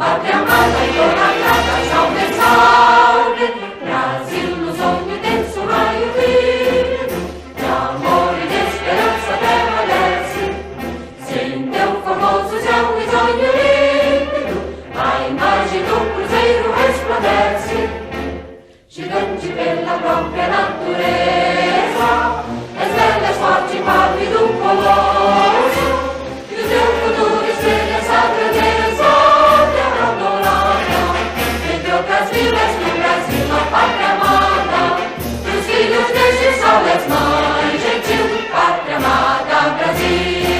pátria amada, idolatrada, salve, salve. Brasil no sonho intenso, raio vivo, de amor e de esperança a terra desce. Se em teu formoso céu risonho límpido, a imagem do cruzeiro resplandece. Gigante pela própria natureza, és bela, és forte, pálido, colosso, e o teu futuro espelha essa grandeza, terra dourada. Entre outras vilas do Brasil, a pátria amada, dos filhos deste sol és mãe gentil, pátria amada, Brasil.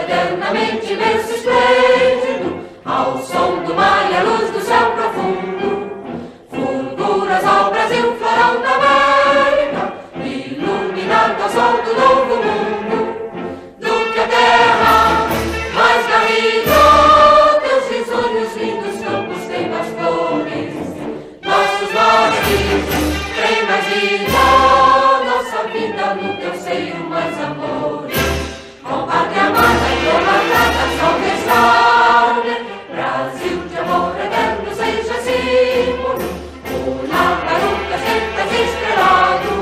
Eternamente imenso, esplêndido, ao som do mar e à luz do céu profundo, fulguras ao Brasil, florão da América, iluminado ao sol do novo mundo. Do que a terra mais garrido, teus risonhos lindos campos têm mais flores, nossos bosques têm mais vida, nossa vida no teu seio mais amores. Ó pátria amada, idolatrada, salve, salve. Brasil de amor eterno seja símbolo, uma garupa sempre estrelado,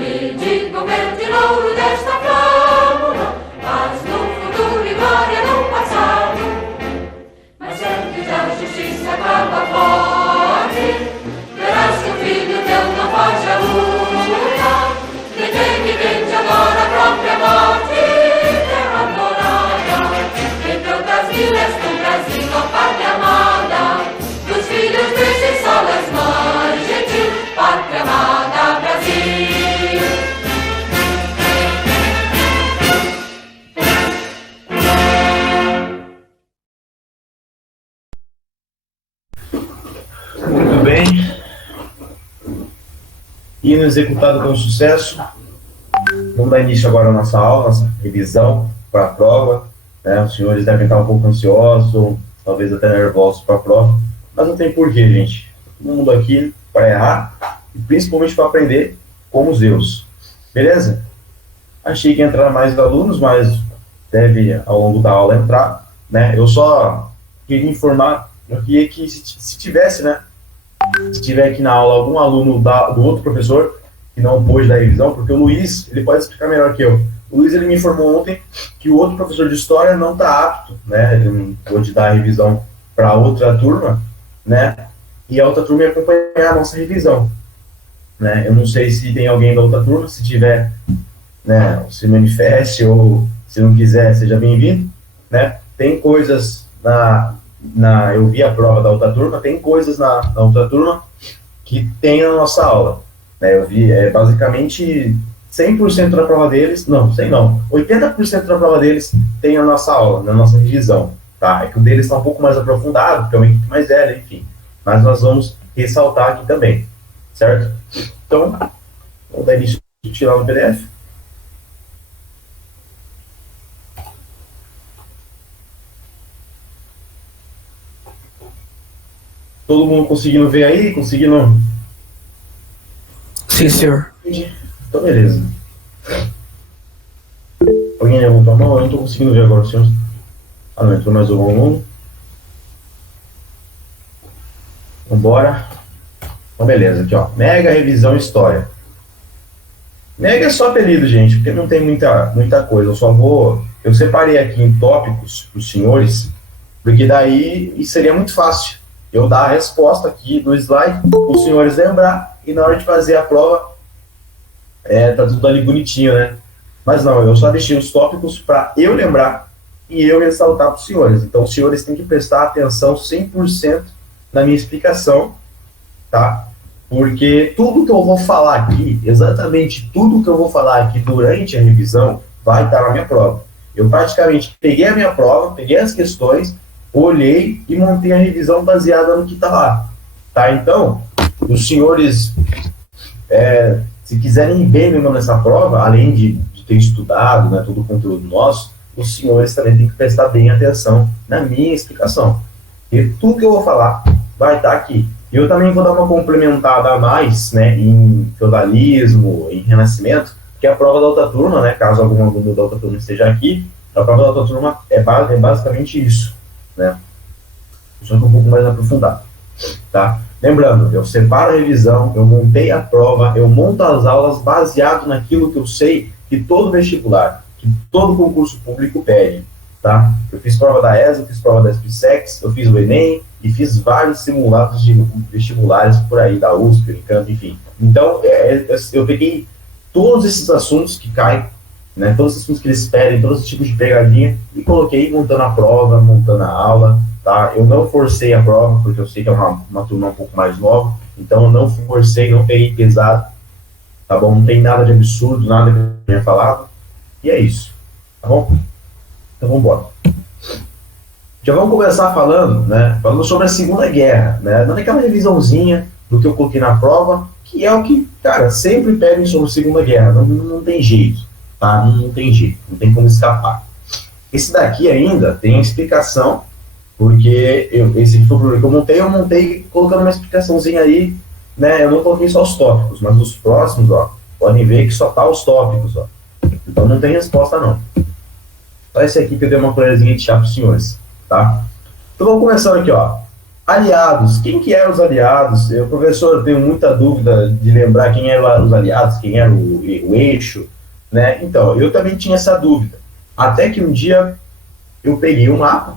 e digo verde louro desta flâmula, paz no futuro e glória no passado. Mas sempre a justiça acaba forte, verás que o filho teu não foge à luta, quem teme quem te adora a própria morte. Vilas do Brasil, ó pátria amada, dos filhos deste sol és mãe gentil, pátria amada, Brasil. Muito bem. Hino executado com sucesso. Vamos dar início agora à nossa aula, nossa revisão para a prova. Os senhores devem estar um pouco ansiosos, talvez até nervosos para a prova, mas não tem porquê, gente. Todo mundo aqui para errar e principalmente para aprender como os erros. Beleza? Achei que ia entrar mais alunos, mas deve ao longo da aula entrar, né? Eu só queria informar, eu queria que se tivesse, né? Se tiver aqui na aula algum aluno do outro professor que não pôde dar revisão, porque o Luiz, ele pode explicar melhor que eu. O Luiz, ele me informou ontem que o outro professor de história não está apto, né? Ele não pôde dar a revisão para outra turma, né? E a outra turma ia acompanhar a nossa revisão, né? Eu não sei se tem alguém da outra turma, se tiver, né? Se manifeste, ou se não quiser, seja bem-vindo, né? Tem coisas eu vi a prova da outra turma, tem coisas na outra turma que tem na nossa aula, né? Eu vi, basicamente 100% da prova deles, não, 80% da prova deles tem a nossa aula, na nossa revisão, tá? É que o deles está um pouco mais aprofundado, porque é uma equipe mais velha, enfim. Mas nós vamos ressaltar aqui também, certo? Então, vamos dar início a tirar no PDF. Todo mundo conseguindo ver aí? Conseguindo? Sim, senhor. Então, beleza. Alguém levantou a mão? Eu não estou conseguindo ver agora, senhor. Ah, não, entrou mais algum aluno. Vambora. Então, beleza, aqui, ó. Mega revisão história. Mega é só apelido, gente, porque não tem muita coisa. Eu separei aqui em tópicos para os senhores, porque daí seria muito fácil eu dar a resposta aqui no slide, os senhores lembrar, e na hora de fazer a prova, tá tudo ali bonitinho, né? Mas não, eu só deixei os tópicos para eu lembrar e eu ressaltar para os senhores. Então, os senhores têm que prestar atenção 100% na minha explicação, tá? Porque tudo que eu vou falar aqui, exatamente tudo que eu vou falar aqui durante a revisão, vai estar na minha prova. Eu praticamente peguei a minha prova, peguei as questões olhei e montei a revisão baseada no que está lá. Tá? Então, os senhores, se quiserem ir bem mesmo nessa prova, além de ter estudado, né, todo o conteúdo nosso, os senhores também têm que prestar bem atenção na minha explicação. E tudo que eu vou falar vai estar aqui. E eu também vou dar uma complementada a mais, né, em feudalismo, em renascimento, que é a prova da outra turma, né, caso algum aluno da outra turma esteja aqui, a prova da outra turma é basicamente isso, né, só que um pouco mais aprofundado, tá? Lembrando, eu separo a revisão, eu montei a prova, eu monto as aulas baseado naquilo que eu sei que todo vestibular, que todo concurso público pede, tá? Eu fiz prova da ESA, eu fiz prova da SPSEX, eu fiz o Enem e fiz vários simulados de vestibulares por aí, da USP, Unicamp, enfim. Então, eu peguei todos esses assuntos que caem, né, todos os assuntos que eles pedem, todos os tipos de pegadinha, e coloquei montando a prova, montando a aula, tá? Eu não forcei a prova, porque eu sei que é uma turma um pouco mais nova, então eu não forcei, não peguei pesado, tá bom? Não tem nada de absurdo, nada que eu tenha falado, e é isso, tá bom? Então vamos embora. Já vamos começar falando, né, falando sobre a Segunda Guerra, né, dando aquela revisãozinha do que eu coloquei na prova, que é o que, cara, sempre pedem sobre a Segunda Guerra, não tem jeito, tá? Não tem jeito, não tem como escapar. Esse daqui ainda tem explicação, porque esse aqui foi o primeiro que eu montei colocando uma explicaçãozinha aí, né, eu não coloquei só os tópicos, mas os próximos, ó, podem ver que só tá os tópicos, ó. Então não tem resposta não. Só esse aqui que eu dei uma colherzinha de chá para os senhores, tá? Então vamos começando aqui, ó. Aliados. Quem que eram os aliados? Eu, professor, tenho muita dúvida de lembrar quem eram os aliados, quem era o eixo, né? Então, eu também tinha essa dúvida. Até que um dia eu peguei um mapa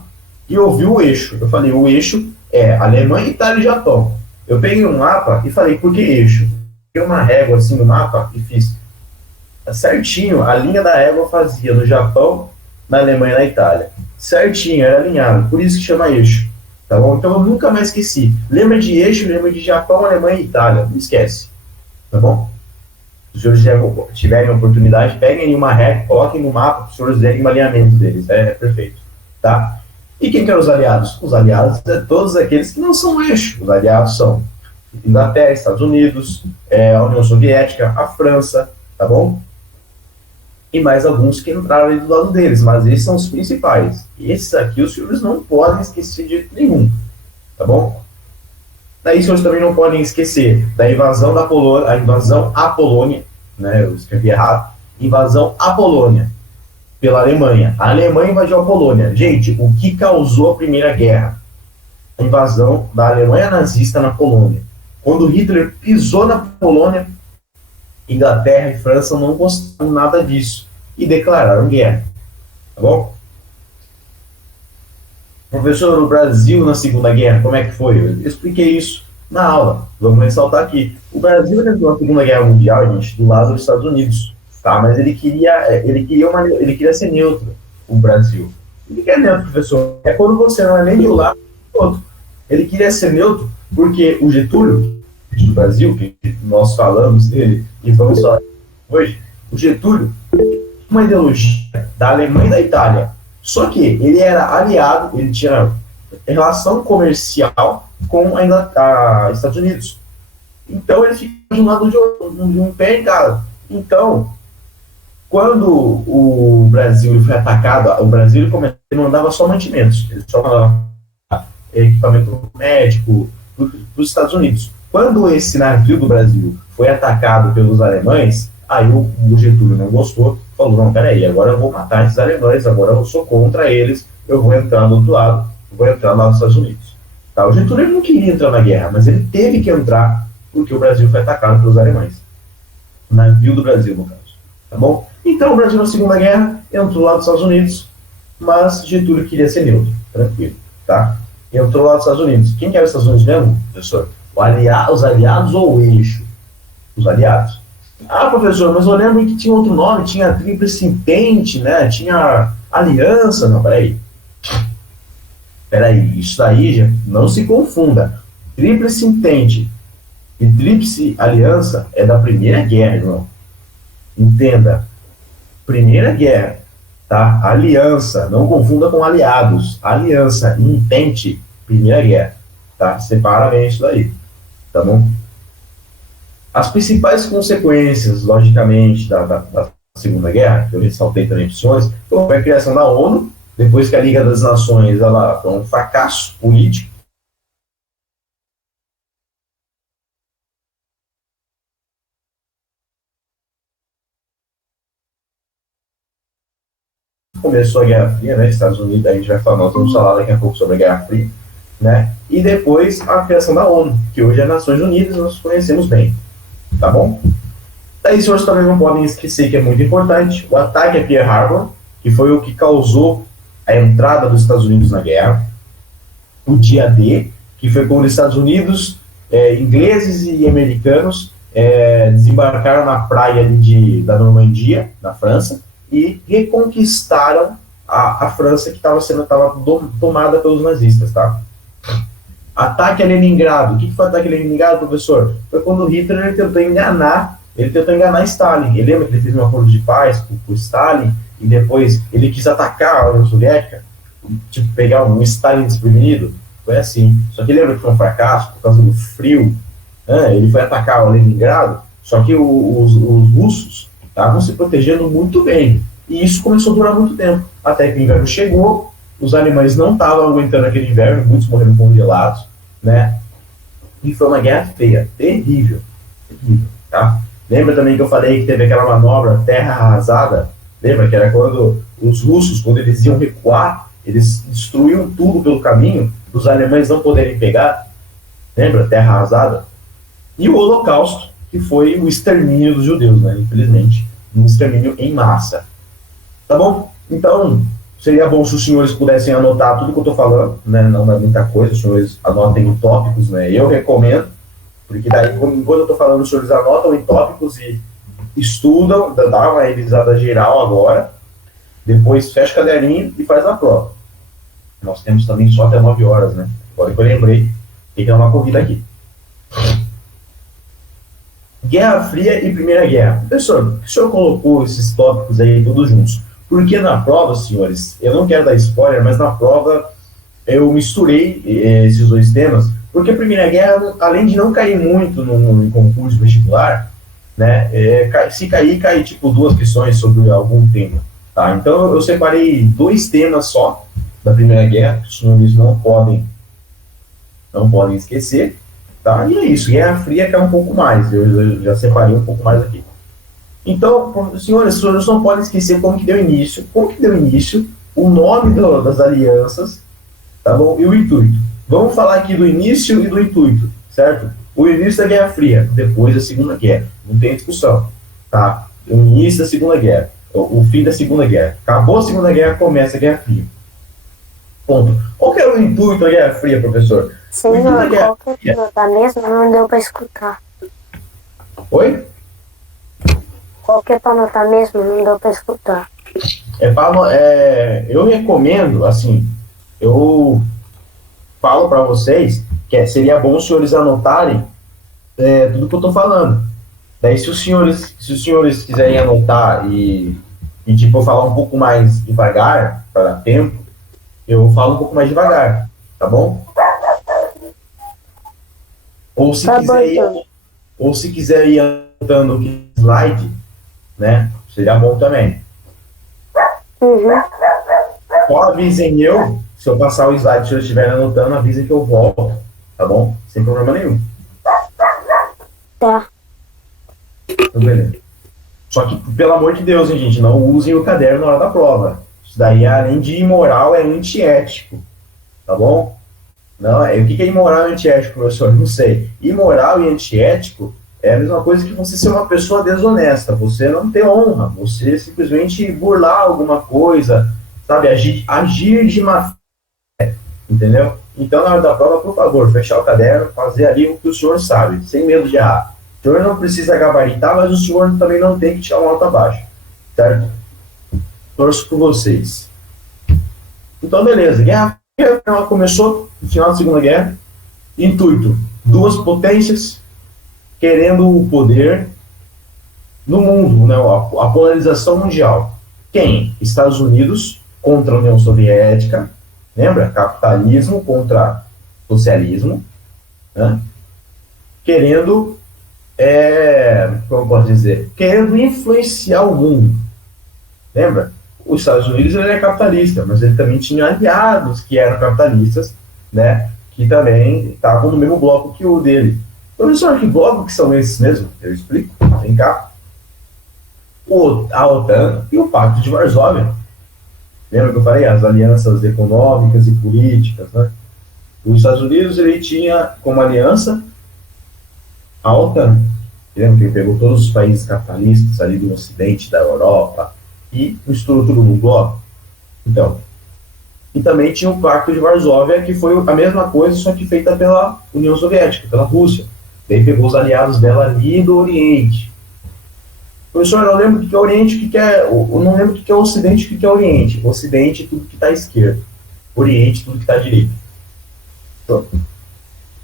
e eu vi o eixo. Eu falei, o eixo é Alemanha, Itália e Japão. Eu peguei um mapa e falei, por que eixo? Peguei uma régua assim no mapa e fiz certinho, a linha da régua fazia no Japão, na Alemanha e na Itália. Certinho, era alinhado, por isso que chama eixo. Tá bom? Então eu nunca mais esqueci. Lembra de eixo, lembra de Japão, Alemanha e Itália. Não esquece. Tá bom? Se os senhores tiverem a oportunidade, peguem uma régua, coloquem no mapa, para os senhores verem o alinhamento deles. É perfeito. Tá? E quem que eram os aliados? Os aliados são todos aqueles que não são eixo. Os aliados são Inglaterra, Estados Unidos, a União Soviética, a França, tá bom? E mais alguns que entraram ali do lado deles, mas esses são os principais. E esses aqui os senhores não podem esquecer de jeito nenhum, tá bom? Daí os senhores também não podem esquecer da invasão da Polônia, a invasão à Polônia, né, eu escrevi errado, invasão à Polônia, pela Alemanha. A Alemanha invadiu a Polônia. Gente, o que causou a Primeira Guerra? A invasão da Alemanha nazista na Polônia. Quando Hitler pisou na Polônia, Inglaterra e França não gostaram nada disso e declararam guerra, tá bom? Professor, o Brasil na Segunda Guerra, como é que foi? Eu expliquei isso na aula, vamos ressaltar aqui. O Brasil entrou na Segunda Guerra Mundial, gente, do lado dos Estados Unidos, tá? Mas ele queria ser neutro, o Brasil. O que é neutro, professor? É quando você não é nem de um lado nem do outro. Ele queria ser neutro porque o Getúlio, do Brasil, que nós falamos dele e vamos falar hoje, o Getúlio uma ideologia da Alemanha e da Itália, só que ele era aliado, ele tinha relação comercial com a Estados Unidos, então ele ficou de um lado de um pé em cada. Então, quando o Brasil foi atacado, o Brasil ele mandava só mantimentos, ele só mandava equipamento médico para os Estados Unidos. Quando esse navio do Brasil foi atacado pelos alemães, aí o Getúlio não gostou, falou, não, peraí, agora eu vou matar esses alemães, agora eu sou contra eles, eu vou entrar do outro lado, eu vou entrar lá nos Estados Unidos. Tá, o Getúlio não queria entrar na guerra, mas ele teve que entrar porque o Brasil foi atacado pelos alemães. O navio do Brasil, no caso. Tá bom? Então o Brasil na Segunda Guerra entrou lá dos Estados Unidos, mas Getúlio queria ser neutro, tranquilo, tá? Entrou lá dos Estados Unidos. Quem que era os Estados Unidos mesmo, professor? Os aliados ou o eixo? Os aliados. Ah, professor, mas eu lembro que tinha outro nome, tinha a Tríplice Entente, né? Tinha aliança. Não, peraí. Isso daí, já não se confunda. Tríplice Entente e Tríplice Aliança é da Primeira Guerra, irmão. Entenda. Primeira Guerra. tá? Aliança, não confunda com aliados. Aliança, Entente, Primeira Guerra, tá? Separa bem isso daí, tá bom? As principais consequências, logicamente, da Segunda Guerra, que eu ressaltei também para os senhores, foi a criação da ONU, depois que a Liga das Nações ela foi um fracasso político. Começou a Guerra Fria, né? Estados Unidos, a gente vai falar, nós vamos falar daqui a pouco sobre a Guerra Fria, né? E depois a criação da ONU, que hoje é Nações Unidas, nós conhecemos bem, tá bom? Daí, os senhores também não podem esquecer que é muito importante o ataque a Pearl Harbor, que foi o que causou a entrada dos Estados Unidos na guerra. O dia D, que foi quando os Estados Unidos, ingleses e americanos, desembarcaram na praia da Normandia, na França, e reconquistaram a França, que estava tomada pelos nazistas, tá? Ataque a Leningrado. O que foi ataque a Leningrado, professor? Foi quando Hitler tentou enganar Stalin. Ele lembra que ele fez um acordo de paz com Stalin, e depois ele quis atacar a União Soviética, tipo, pegar um Stalin desprevenido? Foi assim. Só que lembra que foi um fracasso por causa do frio? Ele foi atacar o Leningrado, só que os russos estavam se protegendo muito bem. E isso começou a durar muito tempo. Até que o inverno chegou, os alemães não estavam aguentando aquele inverno, muitos morreram congelados, né? E foi uma guerra feia, terrível, tá? Lembra também que eu falei que teve aquela manobra terra arrasada? Lembra que era quando os russos, quando eles iam recuar, eles destruíam tudo pelo caminho, para os alemães não poderem pegar? Lembra? Terra arrasada. E o Holocausto, que foi o extermínio dos judeus, né? Infelizmente, um extermínio em massa. Tá bom? Então, seria bom se os senhores pudessem anotar tudo que eu estou falando, né? Não é muita coisa, os senhores anotem em tópicos, né? Eu recomendo, porque daí, enquanto eu estou falando, os senhores anotam em tópicos e estudam, dá uma revisada geral agora, depois fecha o caderninho e faz a prova. Nós temos também só até 9 horas, né? Agora que eu lembrei, tem que dar uma corrida aqui. Guerra Fria e Primeira Guerra. Professor, por que o senhor colocou esses tópicos aí todos juntos? Porque na prova, senhores, eu não quero dar spoiler, mas na prova eu misturei esses dois temas, porque a Primeira Guerra, além de não cair muito no concurso vestibular, né, se cair, cai tipo 2 questões sobre algum tema, tá? Então eu separei 2 temas só da Primeira Guerra, que os senhores não podem esquecer, tá? E é isso, Guerra Fria cai um pouco mais, eu já separei um pouco mais aqui. Então, senhores, os senhores não podem esquecer como que deu início, o nome das alianças, tá bom? E o intuito. Vamos falar aqui do início e do intuito, certo? O início da Guerra Fria, depois da Segunda Guerra, não tem discussão, tá? O início da Segunda Guerra, o fim da Segunda Guerra. Acabou a Segunda Guerra, começa a Guerra Fria. Ponto. Qual que era o intuito da Guerra Fria, professor? Senhor, qual que tá mesmo? Não deu pra escutar. Oi? Qual que é pra anotar mesmo? Não deu pra escutar. Eu recomendo, assim, eu falo para vocês que seria bom os senhores anotarem tudo que eu estou falando. Daí, se os senhores quiserem anotar e tipo, eu falar um pouco mais devagar, para dar tempo, eu falo um pouco mais devagar, tá bom? Ou se quiser ir anotando o slide, né, seria bom também. Uhum. Só avisem se eu passar o slide, se eu estiver anotando, avisem que eu volto, tá bom? Sem problema nenhum. Tá. Então, beleza. Só que, pelo amor de Deus, hein, gente, não usem o caderno na hora da prova. Isso daí, além de imoral, é antiético, tá bom? Não, o que é imoral e antiético, professor? Não sei. Imoral e antiético é a mesma coisa que você ser uma pessoa desonesta, você não ter honra, você simplesmente burlar alguma coisa, sabe, agir de má fé, entendeu? Então, na hora da prova, por favor, fechar o caderno, fazer ali o que o senhor sabe, sem medo de errar. O senhor não precisa gabaritar, mas o senhor também não tem que tirar uma nota baixa, certo? Torço por vocês. Então, beleza. Guerra Fria, ela começou no final da Segunda Guerra. Intuito: 2 potências querendo o poder no mundo, né? A polarização mundial. Quem? Estados Unidos contra a União Soviética, lembra? Capitalismo contra socialismo, né? Querendo, como eu posso dizer, querendo influenciar o mundo. Lembra? Os Estados Unidos ele é capitalista, mas ele também tinha aliados que eram capitalistas, né? Que também estavam no mesmo bloco que o dele. Professor, que bloco que são esses mesmo? Eu explico. Vem cá. A OTAN e o Pacto de Varsóvia. Lembra que eu falei? As alianças econômicas e políticas, né? Os Estados Unidos ele tinha como aliança a OTAN. Lembra que ele pegou todos os países capitalistas ali do Ocidente, da Europa, e misturou tudo no bloco. Então, e também tinha o Pacto de Varsóvia, que foi a mesma coisa, só que feita pela União Soviética, pela Rússia. Daí pegou os aliados dela ali do Oriente. Professor, eu não lembro o que é Oriente, o que é. Eu não lembro o que é Ocidente, o que é Oriente. Ocidente, tudo que está à esquerda. Oriente, tudo que está à direita. Então,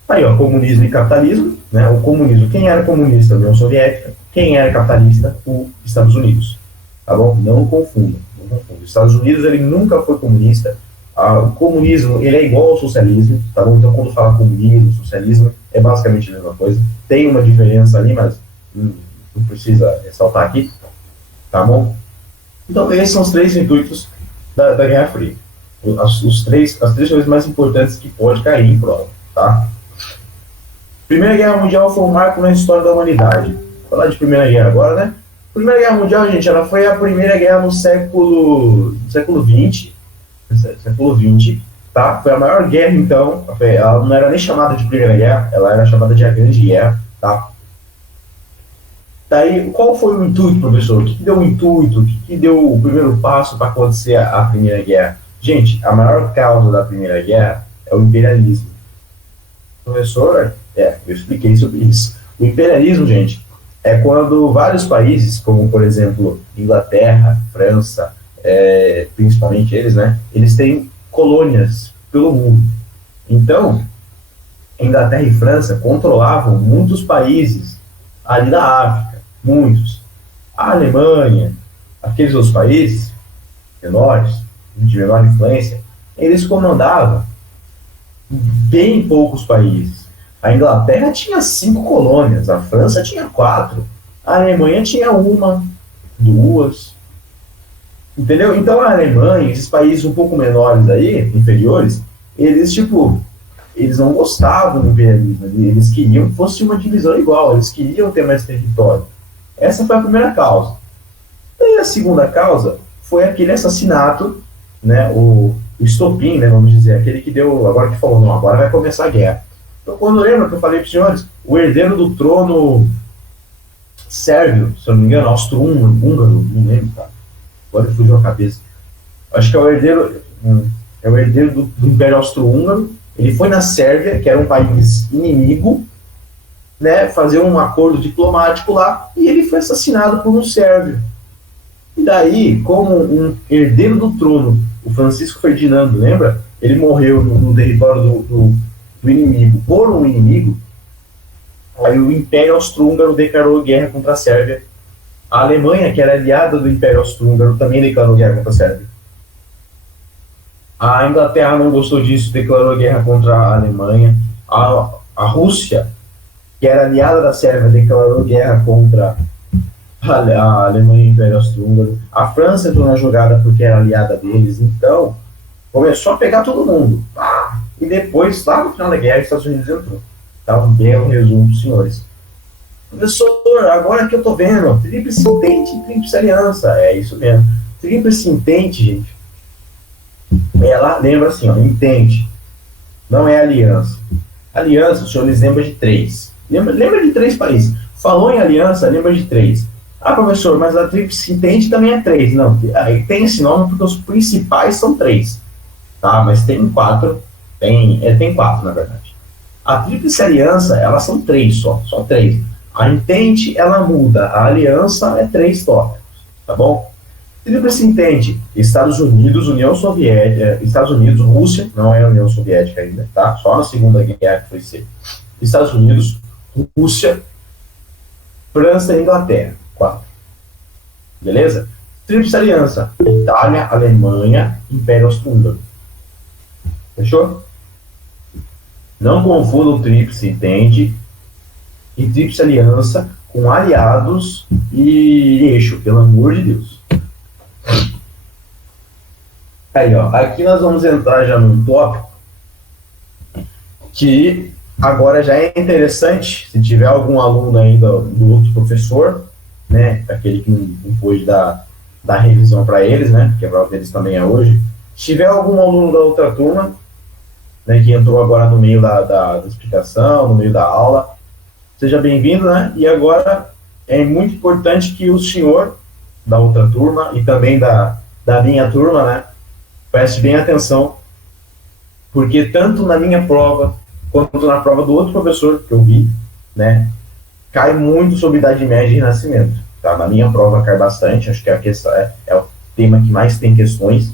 aí, ó, comunismo e capitalismo, né? O comunismo, quem era comunista? A União Soviética. Quem era capitalista? Os Estados Unidos. Tá bom? Não confunda. Os Estados Unidos, ele nunca foi comunista. O comunismo, ele é igual ao socialismo, tá bom? Então, quando fala comunismo, socialismo, é basicamente a mesma coisa. Tem uma diferença ali, mas não precisa ressaltar aqui, tá bom? Então, esses são os três intuitos da Guerra Fria. As três coisas mais importantes que pode cair em prova, tá? Primeira Guerra Mundial foi um marco na história da humanidade. Vou falar de Primeira Guerra agora, né? Primeira Guerra Mundial, gente, ela foi a primeira guerra no século XX, tá? Foi a maior guerra, então, ela não era nem chamada de Primeira Guerra, ela era chamada de a Grande Guerra, tá? Daí, qual foi o intuito, professor? O que deu o intuito? O que deu o primeiro passo para acontecer a Primeira Guerra? Gente, a maior causa da Primeira Guerra é o imperialismo. Professor, eu expliquei sobre isso. O imperialismo, gente, é quando vários países, como, por exemplo, Inglaterra, França, principalmente eles, né? Eles têm colônias pelo mundo. Então, Inglaterra e França controlavam muitos países ali da África, muitos. A Alemanha, aqueles outros países menores, de menor influência, eles comandavam bem poucos países. A Inglaterra tinha 5 colônias, a França tinha 4, a Alemanha tinha 1, 2. Entendeu? Então a Alemanha, esses países um pouco menores aí, inferiores, eles não gostavam do imperialismo, eles queriam que fosse uma divisão igual, eles queriam ter mais território. Essa foi a primeira causa. E a segunda causa foi aquele assassinato, né, o estopim, né, vamos dizer, aquele que deu, agora que falou, não, agora vai começar a guerra. Então, quando lembra que eu falei para os senhores, o herdeiro do trono sérvio, se eu não me engano, austro-húngaro, não lembro, tá? Agora fugiu a cabeça. Acho que é o herdeiro do Império Austro-Húngaro. Ele foi na Sérvia, que era um país inimigo, né, fazer um acordo diplomático lá, e ele foi assassinado por um sérvio. E daí, como um herdeiro do trono, o Francisco Ferdinando, lembra? Ele morreu no território do inimigo por um inimigo. Aí o Império Austro-Húngaro declarou guerra contra a Sérvia. A Alemanha, que era aliada do Império Austro-Húngaro, também declarou guerra contra a Sérvia. A Inglaterra não gostou disso, declarou guerra contra a Alemanha. A Rússia, que era aliada da Sérvia, declarou guerra contra a Alemanha e o Império Austro-Húngaro. A França entrou na jogada porque era aliada deles. Então, começou a pegar todo mundo. E depois, lá no final da guerra, os Estados Unidos entrou. Tá um belo resumo dos senhores. Professor, agora que eu tô vendo, tríplice entente e tríplice aliança. É isso mesmo. Tríplice entente, gente, ela lembra assim, ó, entente. Não é aliança. Aliança, o senhor lhes lembra de 3. Lembra de 3 países. Falou em aliança, lembra de 3. Ah, professor, mas a tríplice entente também é 3. Não, tem esse nome porque os principais são 3. Tá, mas tem 4. Tem 4, na verdade. A tríplice aliança, elas são 3 só 3. A entente, ela muda. A aliança é 3 tópicos, tá bom? Tríplice entente, Estados Unidos, União Soviética, Estados Unidos, Rússia, não é a União Soviética ainda, tá? Só na Segunda Guerra que foi ser. Estados Unidos, Rússia, França e Inglaterra, 4. Beleza? Tríplice Aliança: Itália, Alemanha, Império Austro-Húngaro. Fechou? Não confunda o Tríplice Entende e Tríplice Aliança com aliados e eixo, pelo amor de Deus. Aí, ó, aqui nós vamos entrar já num tópico que agora já é interessante, se tiver algum aluno ainda do outro professor, né, aquele que não pôde dar revisão para eles, né, porque a prova deles também é hoje. Se tiver algum aluno da outra turma, né, que entrou agora no meio da explicação, no meio da aula, seja bem-vindo, né, e agora é muito importante que o senhor da outra turma e também da minha turma, né, preste bem atenção, porque tanto na minha prova quanto na prova do outro professor que eu vi, né, cai muito sobre Idade Média e Renascimento. Tá? Na minha prova cai bastante, acho que a questão é o tema que mais tem questões,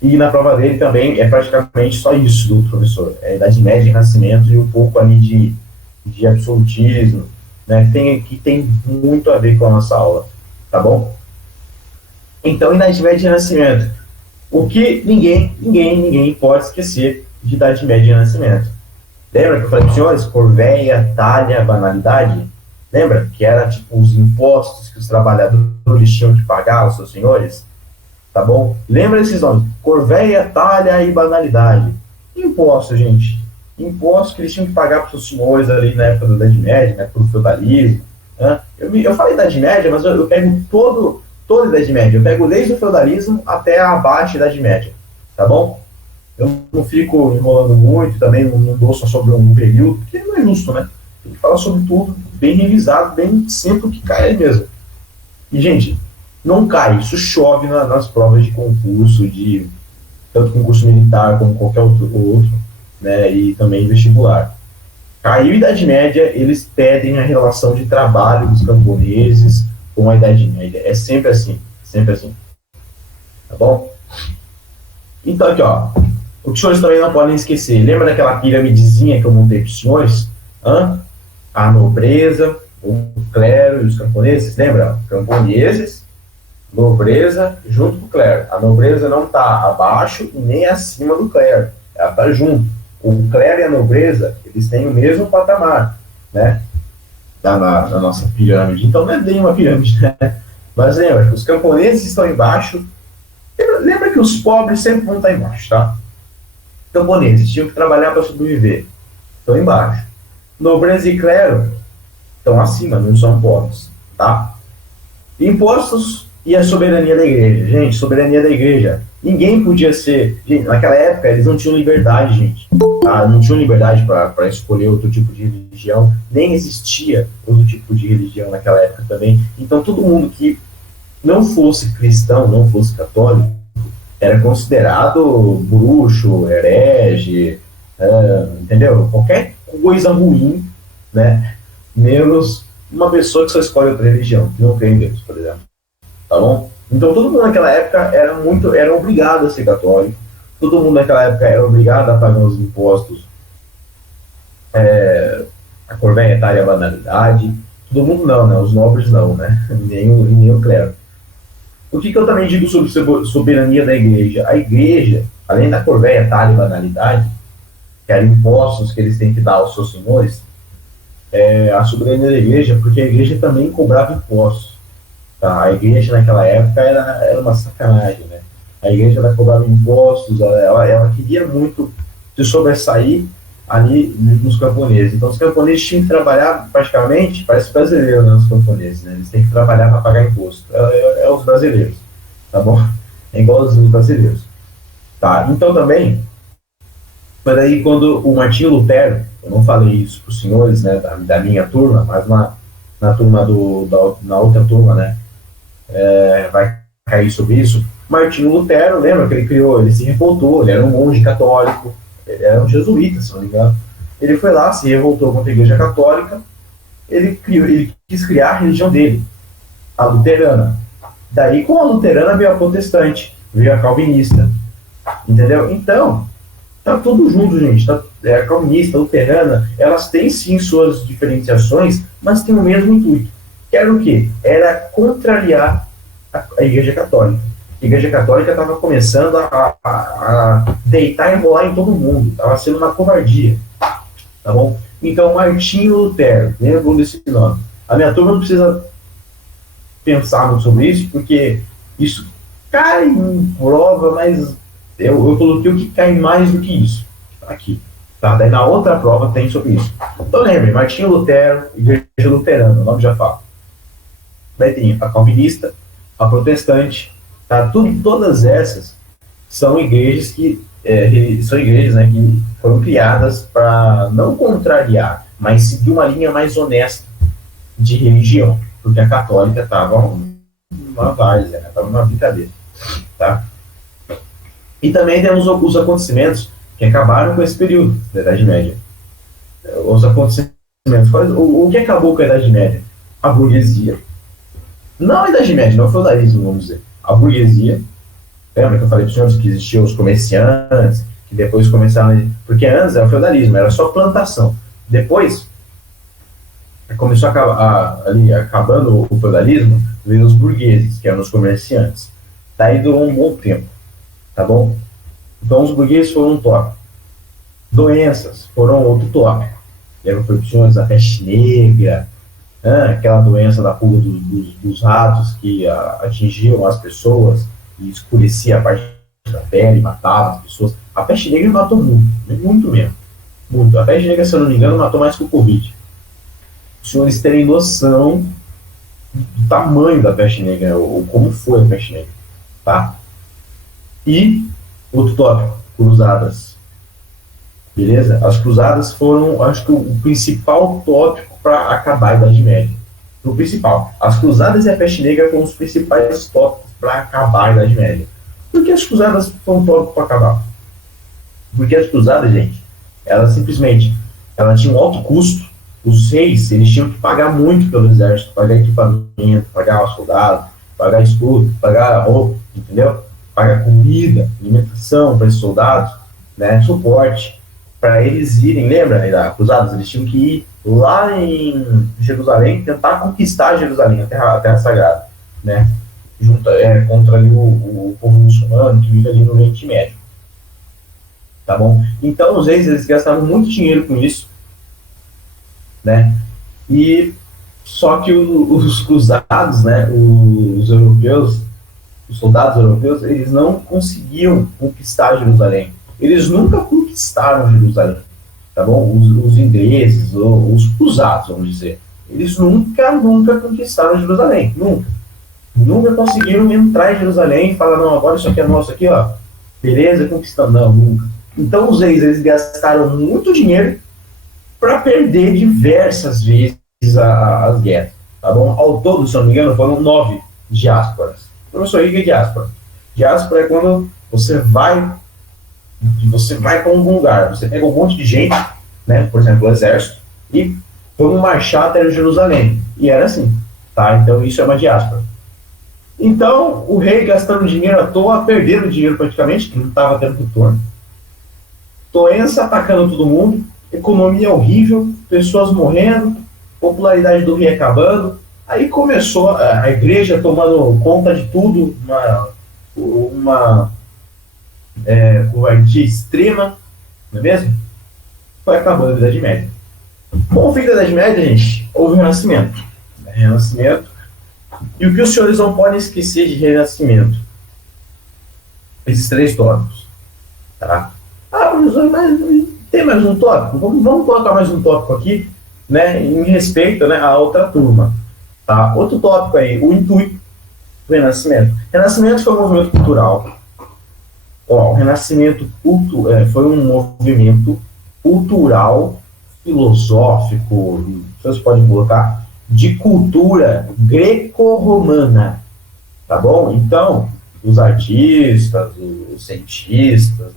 e na prova dele também é praticamente só isso do outro professor, é Idade Média e Renascimento e um pouco ali de absolutismo, né, que tem muito a ver com a nossa aula, tá bom? Então, Idade Média e Renascimento, o que ninguém pode esquecer de Idade Média e Renascimento. Lembra que eu falei para os senhores? Corvéia, talha, banalidade? Lembra? Que era tipo os impostos que os trabalhadores tinham que pagar aos seus senhores? Tá bom? Lembra esses nomes? Corvéia, talha e banalidade. Imposto, gente. Imposto que eles tinham que pagar para os seus senhores ali na época da Idade Média, na época do feudalismo. Né? Eu falei Idade Média, mas eu pego toda a Idade Média. Eu pego desde o feudalismo até a baixa Idade Média. Tá bom? Eu não fico enrolando muito, também não dou só sobre um período, porque não é justo, né? Tem que falar sobre tudo, bem revisado, bem sempre o que cai mesmo. E, gente, não cai, isso chove nas provas de concurso, tanto concurso militar como qualquer outro, né? E também vestibular. Caiu a Idade Média, eles pedem a relação de trabalho dos camponeses com a Idade Média. É sempre assim, sempre assim. Tá bom? Então, aqui, ó. O que os senhores também não podem esquecer. Lembra daquela piramidezinha que eu montei para os senhores? A nobreza, o clero e os camponeses. Lembra? Camponeses, nobreza junto com o clero. A nobreza não está abaixo e nem acima do clero. Ela está junto. O clero e a nobreza, eles têm o mesmo patamar, né? Na nossa pirâmide. Então não é bem uma pirâmide, né? Mas lembra que os camponeses estão embaixo. Lembra que os pobres sempre vão estar embaixo, tá? Camponeses tinham que trabalhar para sobreviver, estão embaixo. Nobreza e clero estão acima, não são pobres, tá? Impostos e a soberania da igreja. Gente, soberania da igreja. Ninguém podia ser... Gente, naquela época, eles não tinham liberdade, gente. Tá? Não tinham liberdade para escolher outro tipo de religião. Nem existia outro tipo de religião naquela época também. Então, todo mundo que não fosse cristão, não fosse católico, era considerado bruxo, herege, entendeu? Qualquer coisa ruim, né? Menos uma pessoa que só escolhe outra religião, que não crê em Deus, por exemplo. Tá bom? Então todo mundo naquela época era obrigado a ser católico, todo mundo naquela época era obrigado a pagar os impostos, a corvéia, talha, a banalidade, todo mundo não, né? Os nobres não, né? Nem o clero. O que eu também digo sobre soberania da igreja? A igreja, além da corvéia, talha e banalidade, que eram impostos que eles têm que dar aos seus senhores, a soberania da igreja, porque a igreja também cobrava impostos. Tá? A igreja naquela época era uma sacanagem, né? A igreja cobrava impostos, ela queria muito se sobressair ali nos camponeses. Então os camponeses tinham que trabalhar praticamente, parece brasileiro, né, os camponeses, né? Eles têm que trabalhar para pagar imposto. É os brasileiros, tá bom? É igual os brasileiros. Tá, então também, mas aí quando o Martinho Lutero, eu não falei isso para os senhores, né, da minha turma, mas na turma na outra turma, né, vai cair sobre isso. Martinho Lutero, lembra que ele se revoltou, ele era um monge católico, ele era um jesuíta, se não me engano. Ele foi lá, se revoltou contra a Igreja Católica, ele quis criar a religião dele, a luterana. Daí, com a luterana, veio a protestante, veio a calvinista, entendeu? Então, tá tudo junto, gente. A calvinista, a luterana, elas têm sim suas diferenciações, mas têm o mesmo intuito. Que era o quê? Era contrariar A Igreja Católica. A Igreja Católica estava começando a deitar e rolar em todo mundo. Estava sendo uma covardia. Tá bom? Então, Martinho Lutero, lembram desse nome. A minha turma não precisa pensar muito sobre isso, porque isso cai em prova, mas eu coloquei o que cai mais do que isso. Aqui. Tá? Daí na outra prova tem sobre isso. Então lembrem, Martinho Lutero, Igreja Luterana, o nome já fala. Daí tem a calvinista, a protestante, tá? Todas essas são igrejas que né, que foram criadas para não contrariar, mas seguir uma linha mais honesta de religião, porque a católica estava uma várzea, estava uma brincadeira, tá? E também temos os acontecimentos que acabaram com esse período da Idade Média. Os acontecimentos, o que acabou com a Idade Média? A burguesia. Não a Idade Média, não o feudalismo, vamos dizer. A burguesia. Lembra que eu falei para os senhores que existiam os comerciantes, que depois começaram... Porque antes era o feudalismo, era só plantação. Depois, começou acabando o feudalismo, veio os burgueses, que eram os comerciantes. Daí durou um bom tempo, tá bom? Então os burgueses foram um tópico. Doenças foram outro tópico. Lembra para os senhores a peste negra, aquela doença da pulga dos ratos que atingiam as pessoas e escurecia a parte da pele, matava as pessoas. A peste negra matou muito mesmo. Muito. A peste negra, se eu não me engano, matou mais que o Covid. Os senhores terem noção do tamanho da peste negra, ou como foi a peste negra. Tá? E, outro tópico, cruzadas. Beleza? As cruzadas foram, acho que, o principal tópico para acabar a Idade Média. O principal. As cruzadas e a peste negra foram os principais tópicos para acabar a Idade Média. Por que as cruzadas foram um tópico para acabar? Porque as cruzadas, gente, elas simplesmente tinham um alto custo. Os reis, eles tinham que pagar muito pelo exército, pagar equipamento, pagar soldados, pagar escudo, pagar roupa, entendeu? Pagar comida, alimentação para esses soldados, né? Suporte, para eles irem, lembra, né, da cruzadas? Eles tinham que ir lá em Jerusalém, tentar conquistar Jerusalém, a terra sagrada, né? Contra ali o povo muçulmano que vive ali no Oriente Médio. Tá bom? Então os reis, eles gastavam muito dinheiro com isso, né? E só que os cruzados, né, os europeus, os soldados europeus, eles não conseguiam conquistar Jerusalém. Eles nunca conquistaram Jerusalém, tá bom? Os ingleses, os cruzados, vamos dizer, eles nunca conquistaram Jerusalém, nunca conseguiram entrar em Jerusalém e falar, não, agora isso aqui é nosso aqui, ó, beleza, conquistando, não, nunca. Então os reis, eles gastaram muito dinheiro para perder diversas vezes as guerras, tá bom? Ao todo, se não me engano, foram 9 diásporas. Professor, o que é diáspora? Diáspora é quando você vai para algum lugar, você pega um monte de gente, né, por exemplo, o exército, e vamos marchar até Jerusalém. E era assim, tá? Então isso é uma diáspora. Então, o rei gastando dinheiro à toa, perdendo dinheiro praticamente, que não estava tendo retorno. Doença atacando todo mundo, economia horrível, pessoas morrendo, popularidade do rei acabando. Aí começou a igreja tomando conta de tudo, uma covardia extrema, não é mesmo? Foi acabando a Idade Média. Com o fim da Idade Média, gente, houve o Renascimento. Renascimento. E o que os senhores não podem esquecer de Renascimento? Esses 3 tópicos. Tá? Professor, mas tem mais um tópico? Vamos colocar mais um tópico aqui, né, em respeito, né, à outra turma. Tá? Outro tópico aí, o intuito do Renascimento. Renascimento foi um movimento cultural. O Renascimento foi um movimento cultural, filosófico, vocês podem colocar, de cultura greco-romana. Tá bom? Então, os artistas, os cientistas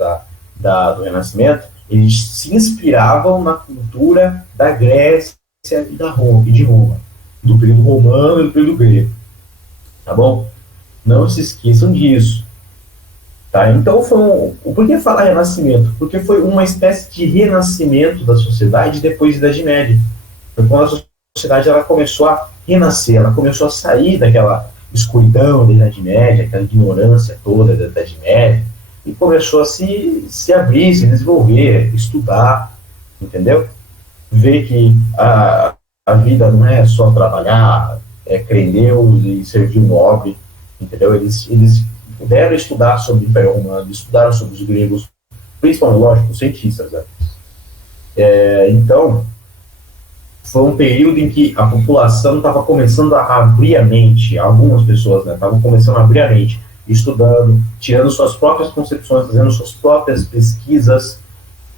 do Renascimento, eles se inspiravam na cultura da Grécia e de Roma, do período romano e do período grego. Tá bom? Não se esqueçam disso. Tá? Então, por que falar renascimento? Porque foi uma espécie de renascimento da sociedade depois da Idade Média. Foi quando a sociedade ela começou a renascer, ela começou a sair escuridão da Idade Média, aquela ignorância toda da Idade Média, e começou a se abrir, se desenvolver, estudar, entendeu? Ver que a vida não é só trabalhar, crer em Deus e servir o nobre, entendeu? Eles puderam estudar sobre o Império Romano, estudaram sobre os gregos, principalmente, lógico, os cientistas, né? Então, foi um período em que a população estava começando a abrir a mente, algumas pessoas estavam começando a abrir a mente, estudando, tirando suas próprias concepções, fazendo suas próprias pesquisas,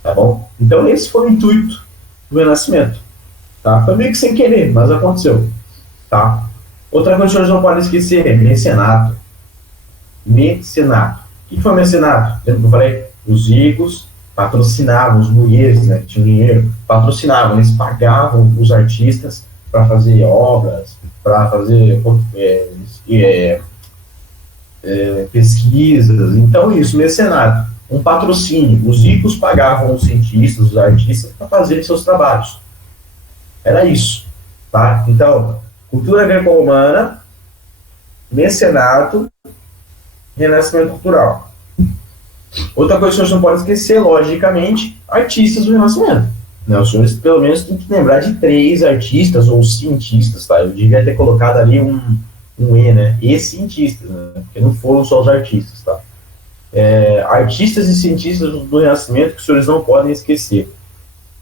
tá bom? Então esse foi o intuito do Renascimento, tá? Foi meio que sem querer, mas aconteceu, tá? Outra coisa que os senhores não podem esquecer é mecenato. Mecenato. O que foi mecenato? Lembra que eu falei? Os ricos patrocinavam, os burgueses, né, que tinham dinheiro, patrocinavam, eles pagavam os artistas para fazer obras, para fazer pesquisas. Então isso, mecenato, um patrocínio. Os ricos pagavam os cientistas, os artistas, para fazerem seus trabalhos. Era isso, tá? Então, cultura greco-romana, mecenato, renascimento cultural. Outra coisa que os senhores não podem esquecer, logicamente, artistas do Renascimento. Né? Os senhores, pelo menos, têm que lembrar de 3 artistas ou cientistas, tá? Eu devia ter colocado ali um E, né? E cientistas, né? Porque não foram só os artistas, tá? Artistas e cientistas do Renascimento que os senhores não podem esquecer.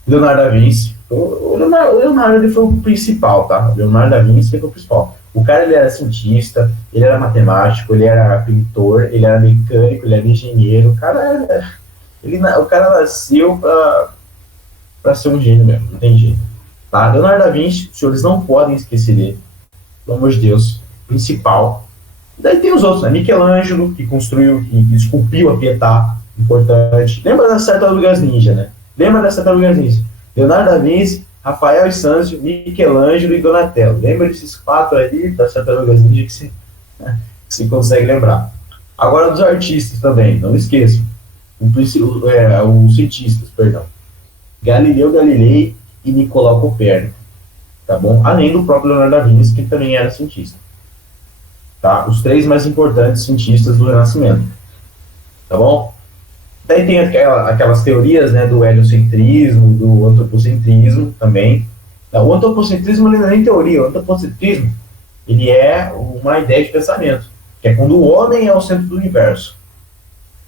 Leonardo da Vinci. O Leonardo ele foi o principal, tá? O Leonardo da Vinci foi o principal. O cara, ele era cientista, ele era matemático, ele era pintor, ele era mecânico, ele era engenheiro. O cara nasceu para ser um gênio mesmo, não tem jeito. Tá? Leonardo da Vinci, os senhores não podem esquecer dele. Pelo amor de Deus, principal. Daí tem os outros, né? Michelangelo, que construiu, que esculpiu a Pietà, importante. Lembra das Tartarugas Ninja, né? Lembra das Tartarugas Ninja? Leonardo da Vinci, Rafael e Sanzio, Michelangelo e Donatello. Lembra desses 4 ali das Tartarugas Ninja que você consegue lembrar. Agora dos artistas também, não esqueçam. Os cientistas, perdão. Galileu Galilei e Nicolau Copérnico. Tá bom? Além do próprio Leonardo da Vinci, que também era cientista. Tá? Os 3 mais importantes cientistas do Renascimento. Tá bom? Daí tem aquelas teorias, né, do heliocentrismo, do antropocentrismo também. O antropocentrismo não é nem teoria. O antropocentrismo ele é uma ideia de pensamento, que é quando o homem é o centro do universo.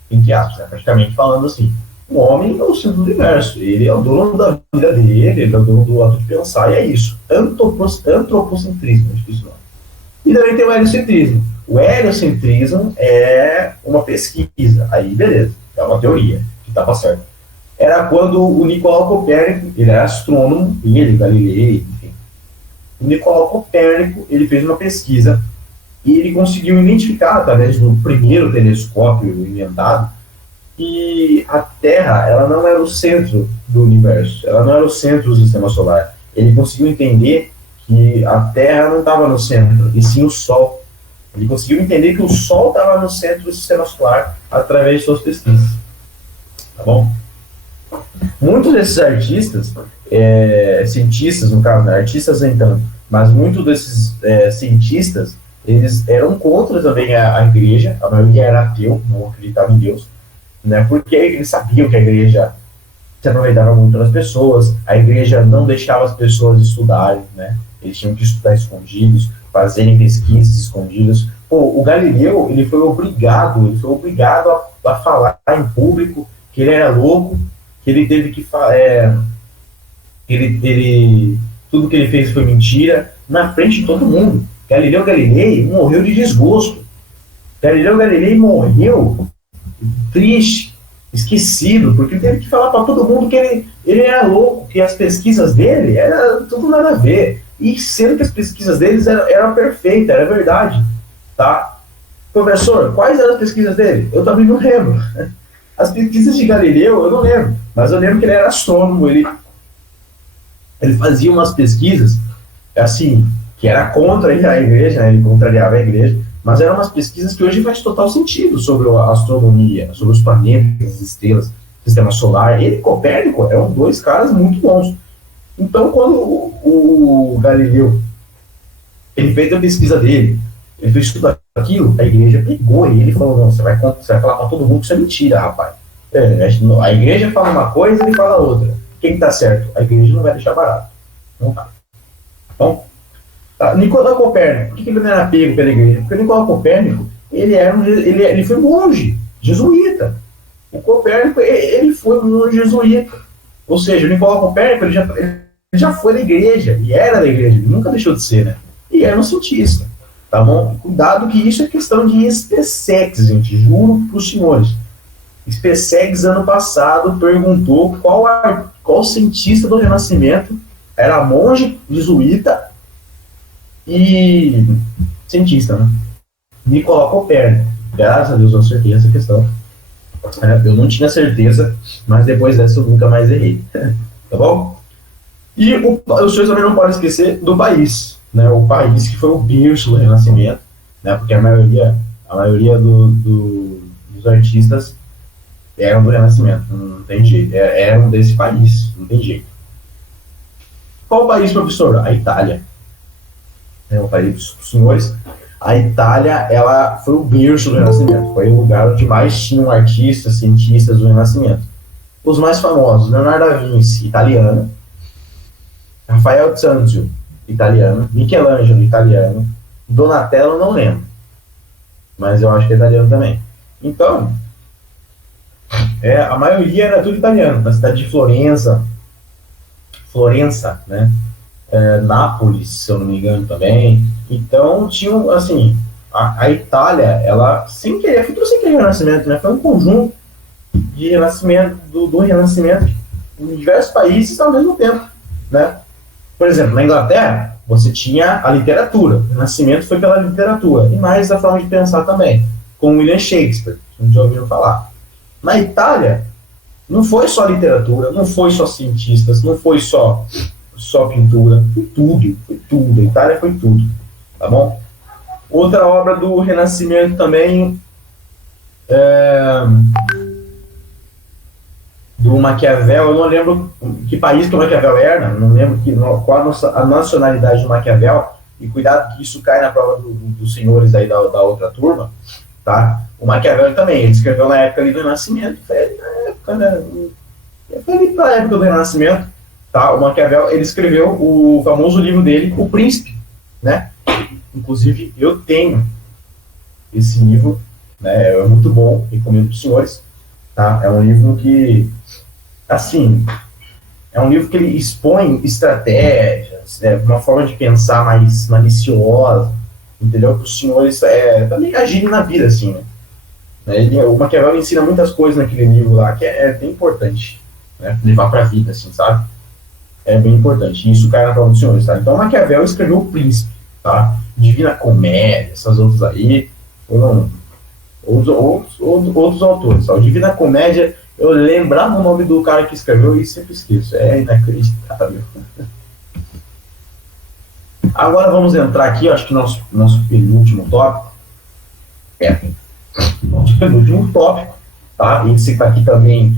Entre aspas, né, praticamente falando assim. O homem é o centro do universo, ele é o dono da vida dele, ele é o dono do ato de pensar, e é isso. Antropocentrismo, é isso. E também tem o heliocentrismo. O heliocentrismo é uma pesquisa, aí beleza, é uma teoria, que estava certo. Era quando o Nicolau Copérnico, ele era astrônomo, ele, Galilei, enfim. O Nicolau Copérnico, ele fez uma pesquisa e ele conseguiu identificar, através do primeiro telescópio inventado, que a Terra, ela não era o centro do universo, ela não era o centro do sistema solar. Ele conseguiu entender que a Terra não estava no centro, e sim o Sol. Ele conseguiu entender que o Sol estava no centro do sistema solar através de suas pesquisas. Tá bom? Muitos desses artistas, cientistas no caso, né? Artistas nem tanto, mas muitos desses cientistas, eles eram contra também a igreja, a maioria era ateu, não acreditava em Deus, né? Porque eles sabiam que a igreja se aproveitava muito das pessoas, a igreja não deixava as pessoas estudarem, né? Eles tinham que estudar escondidos, fazerem pesquisas escondidas. O Galileu, ele foi obrigado a falar em público que ele era louco, que ele teve que tudo que ele fez foi mentira, na frente de todo mundo. Galileu Galilei morreu de desgosto. Galileu Galilei morreu triste, esquecido, porque ele teve que falar para todo mundo que ele era louco, que as pesquisas dele eram tudo nada a ver. E sendo que as pesquisas deles eram perfeitas, era verdade. Tá? Professor, quais eram as pesquisas dele? Eu também não lembro. As pesquisas de Galileu eu não lembro, mas eu lembro que ele era astrônomo, ele fazia umas pesquisas assim, que era contra a igreja, né? Ele contrariava a igreja, mas eram umas pesquisas que hoje faz total sentido sobre a astronomia, sobre os planetas, as estrelas, sistema solar. Ele e Copérnico eram 2 caras muito bons. Então, quando o Galileu ele fez a pesquisa dele, ele foi estudar aquilo, a igreja pegou ele e falou, não, você vai falar pra todo mundo que isso é mentira, rapaz. A igreja fala uma coisa e ele fala outra. Quem tá certo? A igreja não vai deixar barato. Não tá. Então, tá. Nicolau Copérnico, por que ele não era pego pela igreja? Porque o Nicolau Copérnico, ele foi monge, jesuíta. O Copérnico, ele foi um monge jesuíta. Ou seja, o Nicolau Copérnico, ele já foi da igreja, e era da igreja, ele nunca deixou de ser, né? E era um cientista, tá bom? Cuidado que isso é questão de SpaceX, gente, juro pros senhores. SpaceX, ano passado, perguntou qual cientista do Renascimento era monge, jesuíta e cientista, né? Nicolau Copérnico. Graças a Deus eu acertei essa questão. Eu não tinha certeza, mas depois dessa eu nunca mais errei. Tá bom? E os senhores também não podem esquecer do país, né? O país que foi o berço do Renascimento, né? Porque a maioria dos artistas eram do Renascimento, não tem jeito, eram desse país, não tem jeito. Qual o país, professor? A Itália. Eu falei para os senhores, a Itália, ela foi o berço do Renascimento, foi o lugar onde mais tinham artistas, cientistas do Renascimento. Os mais famosos, Leonardo da Vinci, italiano, Rafael Sanzio, italiano, Michelangelo, italiano, Donatello, não lembro, mas eu acho que é italiano também. Então, a maioria era tudo italiano, na cidade de Florença, né? Nápoles, se eu não me engano, também. Então, tinham, assim, a Itália, ela, sem querer, foi tudo sem querer Renascimento, né? Foi um conjunto de renascimento, do Renascimento em diversos países ao mesmo tempo, né? Por exemplo, na Inglaterra, você tinha a literatura. O Renascimento foi pela literatura. E mais a forma de pensar também, com William Shakespeare, que já ouviram falar. Na Itália, não foi só literatura, não foi só cientistas, não foi só pintura, foi tudo. A Itália foi tudo, tá bom? Outra obra do Renascimento também do Maquiavel, eu não lembro que país que o Maquiavel era, não lembro qual a nacionalidade do Maquiavel, e cuidado que isso cai na prova dos senhores aí da outra turma, tá? O Maquiavel também, ele escreveu na época ali do Renascimento, foi ali para a época do Renascimento, tá? O Maquiavel, ele escreveu o famoso livro dele, O Príncipe, né? Inclusive, eu tenho esse livro, né? É muito bom, recomendo para os senhores, tá? É um livro que, assim, é um livro que ele expõe estratégias, uma forma de pensar mais maliciosa, entendeu? Para os senhores também agirem na vida, assim, né? O Maquiavel ensina muitas coisas naquele livro lá, que é bem importante, né? Levar para a vida, assim, sabe? É bem importante. E isso cai na prova dos senhores, tá? Então, Maquiavel escreveu O Príncipe, tá? Divina Comédia, essas outras aí, outros autores. Tá? O Divina Comédia, eu lembrava o nome do cara que escreveu e sempre esqueço. É inacreditável. Agora vamos entrar aqui, acho que nosso penúltimo tópico. Nosso penúltimo tópico, tá? Esse que está aqui também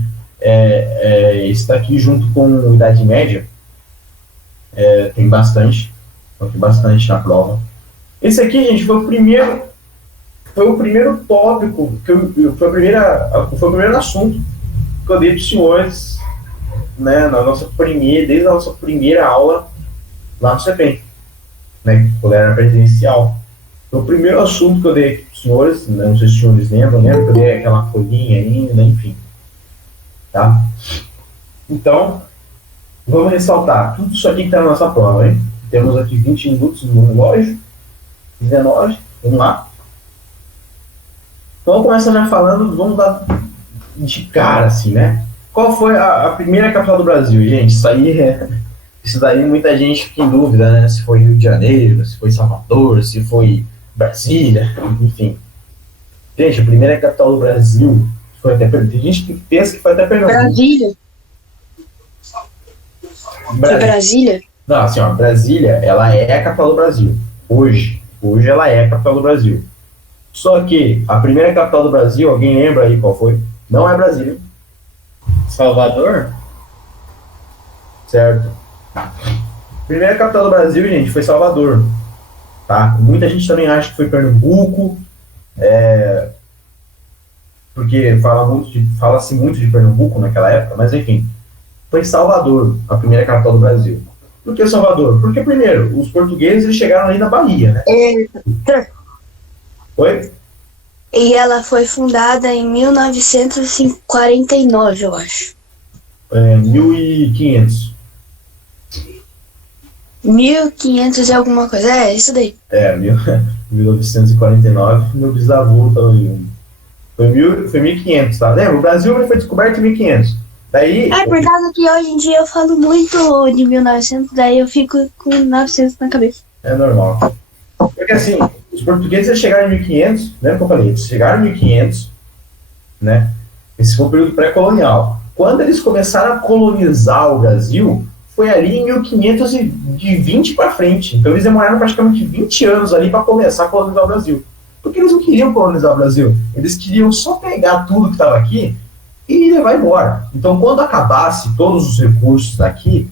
está aqui junto com Idade Média. Tem bastante na prova. Esse aqui, gente, foi o primeiro tópico, foi o primeiro assunto que eu dei para os senhores, né, desde a nossa primeira aula lá no CEPEM, né, quando era presencial. Foi o primeiro assunto que eu dei para os senhores, né, não sei se os senhores lembram que eu dei aquela folhinha ainda, enfim. Tá? Então, vamos ressaltar tudo isso aqui que está na nossa prova, hein? Temos aqui 20 minutos no relógio, 19, vamos lá. Então, vamos começar já falando, vamos dar de cara, assim, né? Qual foi a primeira capital do Brasil, gente? Isso daí muita gente fica em dúvida, né? Se foi Rio de Janeiro, se foi Salvador, se foi Brasília, enfim. Gente, a primeira capital do Brasil foi até Pernambuco. Tem gente que pensa que foi até Pernambuco. Brasília. Foi Brasília? Não, assim, ó, Brasília, ela é a capital do Brasil. Hoje ela é a capital do Brasil. Só que a primeira capital do Brasil, alguém lembra aí qual foi? Não é Brasília. Salvador? Certo. Primeira capital do Brasil, gente, foi Salvador. tá? Muita gente também acha que foi Pernambuco, porque fala-se muito de Pernambuco naquela época, mas enfim, foi Salvador, a primeira capital do Brasil. Por que Salvador? Porque, primeiro, os portugueses eles chegaram ali na Bahia, né? Oi? E ela foi fundada em 1949, eu acho. 1500. 1500 e alguma coisa. É, isso daí. 1949, meu bisavô também. Foi 1500, tá? Lembra? O Brasil foi descoberto em 1500. Daí... É por causa que hoje em dia eu falo muito de 1900, daí eu fico com 900 na cabeça. É normal. Porque assim, os portugueses eles chegaram em 1500, lembra que eu falei? Eles chegaram em 1500, né? Esse foi o período pré-colonial. Quando eles começaram a colonizar o Brasil, foi ali em 1520 para frente. Então eles demoraram praticamente 20 anos ali para começar a colonizar o Brasil. Porque eles não queriam colonizar o Brasil. Eles queriam só pegar tudo que estava aqui e levar embora. Então, quando acabasse todos os recursos daqui,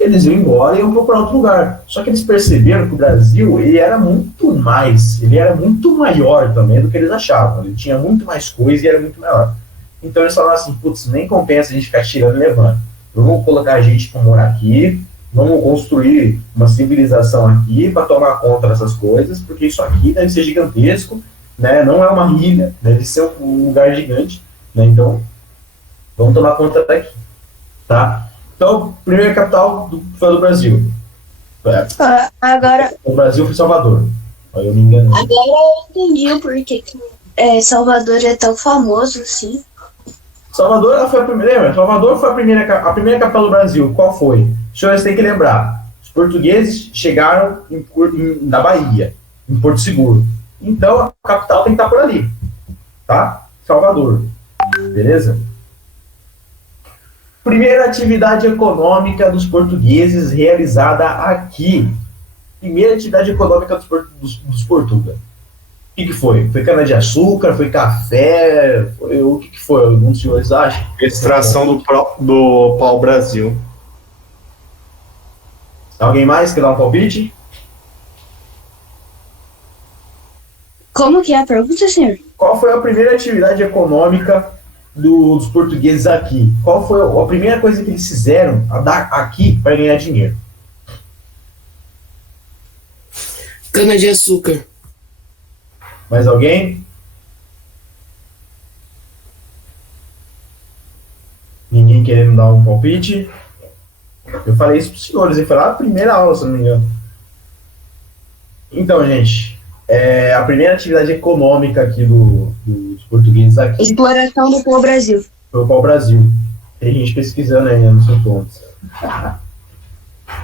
eles iam embora e iam procurar outro lugar. Só que eles perceberam que o Brasil ele era muito maior também do que eles achavam. Ele tinha muito mais coisa e era muito maior. Então eles falaram assim, putz, nem compensa a gente ficar tirando e levando. Vamos colocar a gente para morar aqui, vamos construir uma civilização aqui para tomar conta dessas coisas, porque isso aqui deve ser gigantesco, né? Não é uma ilha, deve ser um lugar gigante, né? Então, vamos tomar conta daqui, tá? Então, primeira capital foi do Brasil. Agora, O Brasil foi Salvador. Eu me engano. agora eu entendi o porquê que Salvador é tão famoso assim. Salvador ela foi a primeira. Lembra? Salvador foi a primeira capital do Brasil. Qual foi? Os senhores têm que lembrar. Os portugueses chegaram na Bahia, em Porto Seguro. Então a capital tem que estar por ali, tá? Salvador, beleza? Primeira atividade econômica dos portugueses realizada aqui. Primeira atividade econômica dos portugueses. O que foi? Foi cana-de-açúcar? Foi café? O que foi? Alguns senhores acham? Extração do pau-brasil. Alguém mais quer dar um palpite? Como que é a pergunta, senhor? Qual foi a primeira atividade econômica dos portugueses aqui? Qual foi a primeira coisa que eles fizeram aqui para ganhar dinheiro? Cana-de-açúcar. Mais alguém? Ninguém querendo dar um palpite? Eu falei isso para os senhores, foi lá na primeira aula, se não me engano. Então, gente, a primeira atividade econômica aqui dos portugueses aqui Exploração do pau-brasil. foi o pau-brasil. Tem gente pesquisando aí, não são todos.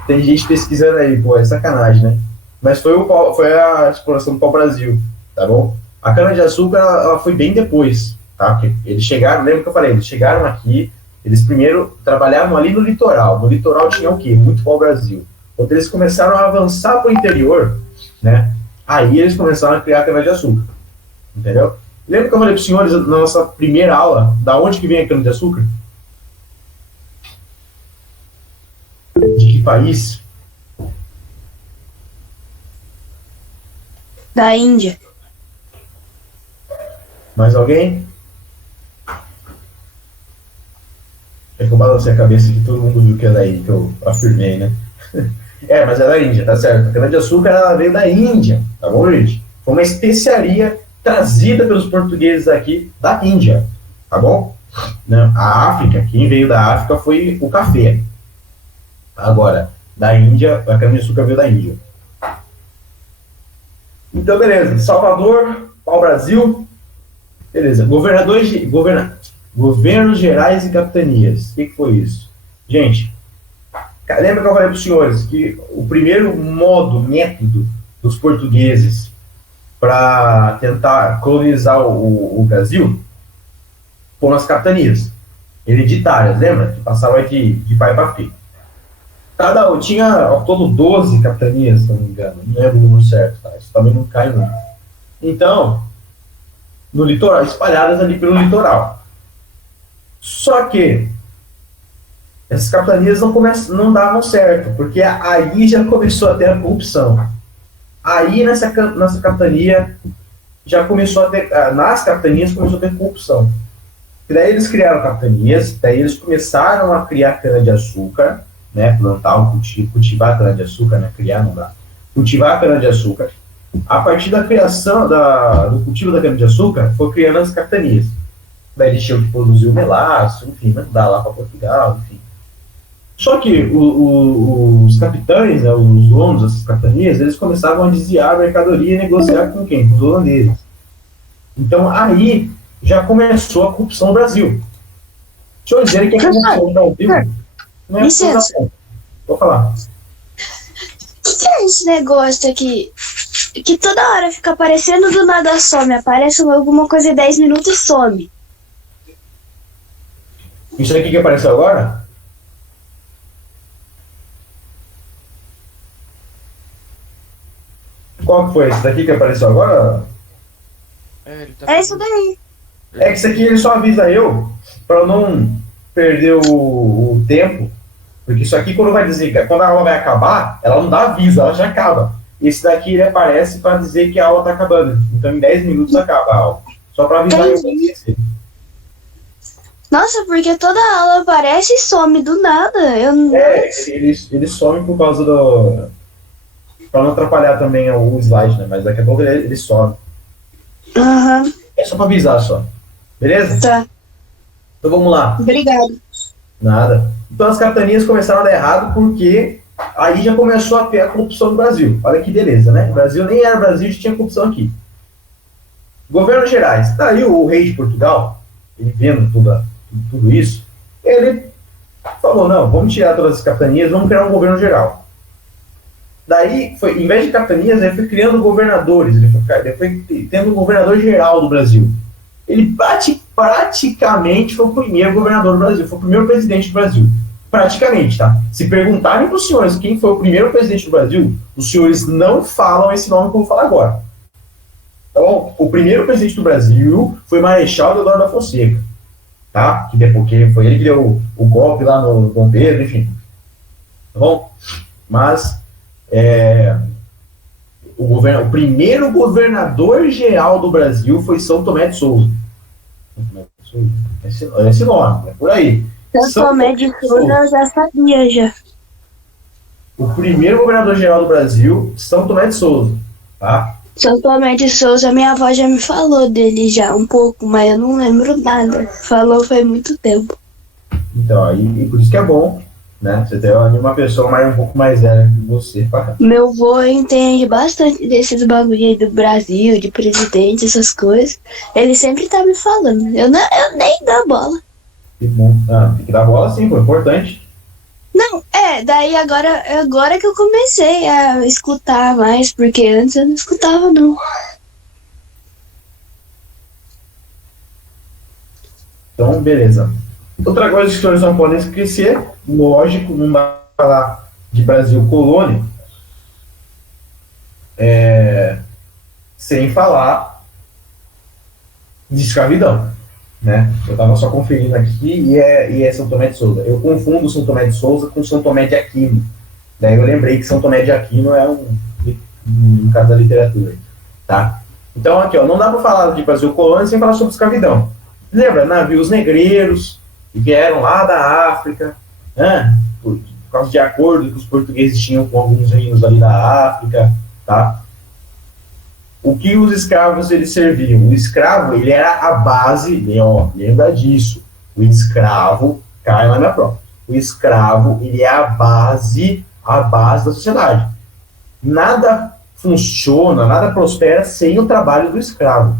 Tem gente pesquisando aí, pô, é sacanagem, né? Mas foi a exploração do pau-brasil, tá bom? A cana-de-açúcar, ela foi bem depois, tá? Porque eles chegaram, lembra que eu falei? Eles chegaram aqui, eles primeiro trabalhavam ali no litoral. No litoral tinha o quê? Muito pau-brasil. Quando eles começaram a avançar para o interior, né? Aí eles começaram a criar cana-de-açúcar, entendeu? Lembra que eu falei para os senhores na nossa primeira aula, da onde que vem a cana-de-açúcar? De que país? Da Índia. Mais alguém? É que eu balancei a cabeça que todo mundo viu que é da Índia, que eu afirmei, né? Mas é da Índia, tá certo. A cana-de-açúcar ela veio da Índia, tá bom, gente? Foi uma especiaria trazida pelos portugueses aqui da Índia, tá bom? A África, quem veio da África foi o café. Agora, da Índia, a cana-de-açúcar veio da Índia. Então, beleza. Salvador, pau-brasil. Beleza. Governos gerais e capitanias. O que foi isso? Gente, lembra que eu falei para os senhores que o primeiro método dos portugueses para tentar colonizar o Brasil foram as capitanias hereditárias, lembra? Que passavam de pai para filho. Tinha ao todo 12 capitanias, se não me engano. Não lembro o número certo, tá? Isso também não cai muito. Então, no litoral, espalhadas ali pelo litoral. Só que essas capitanias não davam certo, porque aí já começou a ter a corrupção. Aí nessa capitania já começou a ter, nas capitanias começou a ter corrupção. E daí eles criaram capitanias, daí eles começaram a criar cana-de-açúcar, né, plantar, cultivar cana-de-açúcar, né, criar não dá, cultivar cana-de-açúcar. A partir da criação do cultivo da cana-de-açúcar, foi criando as capitanias. Daí eles tinham que produzir o melaço, enfim, mandar lá para Portugal, enfim. Só que os capitães, né, os donos dessas capitanias, eles começavam a desviar a mercadoria e negociar com quem? Com os holandeses. Então aí já começou a corrupção no Brasil. Deixa eu dizer que a corrupção no Brasil não é Licença. Vou falar. O que é esse negócio aqui? Que toda hora fica aparecendo, do nada some. Aparece alguma coisa em 10 minutos e some. Isso aqui que apareceu agora? Qual que foi? Esse daqui que apareceu agora? Ele tá É isso daí. É que isso aqui ele só avisa eu para eu não perder o tempo. Porque isso aqui, quando vai dizer, quando a aula vai acabar, ela não dá aviso, ela já acaba. Esse daqui ele aparece para dizer que a aula está acabando. Então em 10 minutos acaba a aula. Só para avisar eu. Nossa, porque toda aula aparece e some do nada. Eu não... Ele some por causa do. Para não atrapalhar também o slide, né? Mas daqui a pouco ele some. Aham, É só para avisar só. Beleza? tá. Então vamos lá. Obrigado. Nada. Então as capitanias começaram a dar errado porque aí já começou a ter a corrupção no Brasil. Olha que beleza, né? O Brasil nem era Brasil, já tinha corrupção aqui. Governos gerais. Daí o rei de Portugal, ele vendo tudo isso, ele falou, não, vamos tirar todas as capitanias, vamos criar um governo geral. Daí, em vez de capitanias, ele foi criando governadores, ele foi tendo um governador geral do Brasil. Ele praticamente foi o primeiro governador do Brasil, foi o primeiro presidente do Brasil. Praticamente, tá? Se perguntarem para os senhores quem foi o primeiro presidente do Brasil, os senhores não falam esse nome que eu vou falar agora. Então, o primeiro presidente do Brasil foi Marechal Deodoro da Fonseca, tá? Porque foi ele que deu o golpe lá no Dom Pedro, enfim. Tá bom? Mas o primeiro governador geral do Brasil foi São Tomé de Souza. Esse nome, é por aí. São Tomé de Souza eu já sabia já. O primeiro governador geral do Brasil, São Tomé de Souza, tá? São Tomé de Souza, minha avó já me falou dele já um pouco, mas eu não lembro nada. Falou faz muito tempo. Então, aí por isso que é bom, né? Você tem uma pessoa um pouco mais velha que você. Tá? Meu avô entende bastante desses bagulho aí do Brasil, de presidente, essas coisas. Ele sempre tá me falando. Eu nem dou bola. Que bom. Tem que dar bola sim, pô, é importante. Não, daí agora que eu comecei a escutar mais, porque antes eu não escutava, não. Então, beleza. Outra coisa que os senhores não podem esquecer, lógico, não dá pra falar de Brasil colônia, sem falar de escravidão, né? Eu estava só conferindo aqui e é São Tomé de Souza. Eu confundo São Tomé de Souza com São Tomé de Aquino. Daí eu lembrei que São Tomé de Aquino é um caso da literatura, tá? Então aqui, ó, não dá para falar de Brasil colônia sem falar sobre escravidão. Lembra, navios negreiros que vieram lá da África, né? Por causa de acordo que os portugueses tinham com alguns reinos ali da África, tá? O que os escravos eles serviam? O escravo, ele era a base, lembra disso. O escravo, cai lá na prova. O escravo, ele é a base da sociedade. Nada funciona, nada prospera sem o trabalho do escravo.